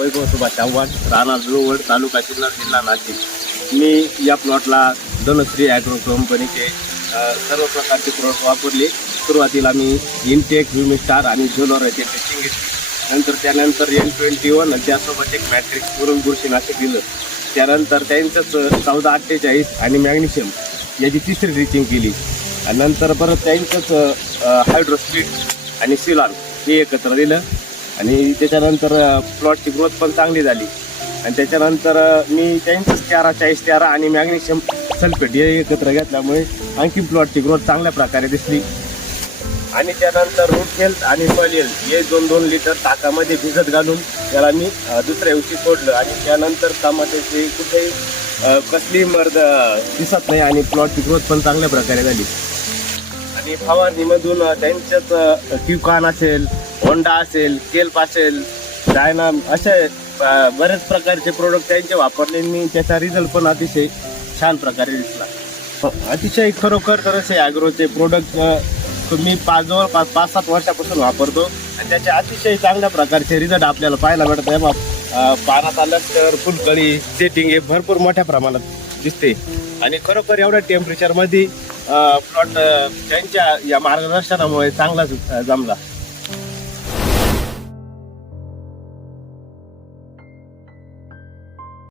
वैभव सुभाष चव्हाण, राहणार जुळवड, तालुका सिन्नर, जिल्हा नाशिक. मी या प्लॉटला धनश्री ॲग्रो कंपनीचे सर्व प्रकारचे प्रोडक्ट वापरले. सुरुवातीला मी इनटेक, ह्युमिस्टार आणि झोलोराचे टेस्टिंग घेतली. त्यानंतर N21 आणि त्यासोबत एक मॅट्रिक्स करून बुरशीनाशक दिलं. त्यानंतर त्यांचंच 1448 आणि मॅग्नेशियम याची तिसरी ड्रिचिंग केली. आणि नंतर परत त्यांचंच हायड्रोस्पीड आणि सिलॉन हे एकत्र दिलं. आणि त्याच्यानंतर प्लॉटची ग्रोथ पण चांगली झाली. आणि त्याच्यानंतर मी त्यांचंच 1440 आणि मॅग्नेशियम सल्फेट हे एकत्र घेतल्यामुळे आणखी प्लॉटची ग्रोथ चांगल्या प्रकारे दिसली. आणि त्यानंतर रूट हेल्थ आणि सॉइल हेल्थ हे 2-2 लिटर ताकामध्ये भिजत घालून त्याला मी दुसऱ्या दिवशी सोडलं. आणि त्यानंतर टमाट्याची कुठेही कसली मर्द दिसत नाही आणि प्लॉटची ग्रोथ पण चांगल्या प्रकारे झाली. आणि फवारणीमधून त्यांच्यात ट्युकान असेल, होंडा असेल, केल्प असेल, डायनाम असे बरेच प्रकारचे प्रोडक्ट त्यांचे वापरले. मी त्याचा रिझल्ट पण अतिशय छान प्रकारे दिसला. अतिशय खरोखर तर असे ॲग्रोचे प्रोडक्ट मी जवळपास 5-7 वर्षापासून वापरतो आणि त्याचे अतिशय चांगल्या प्रकारचे रिझल्ट आपल्याला पाहायला मिळत आहे. पानात आल्यानंतर फुलकळी सेटिंग हे भरपूर मोठ्या प्रमाणात दिसते. आणि खरोखर एवढ्या टेम्परेचरमध्ये प्लॉट त्यांच्या या मार्गदर्शनामुळे चांगलाच जमला.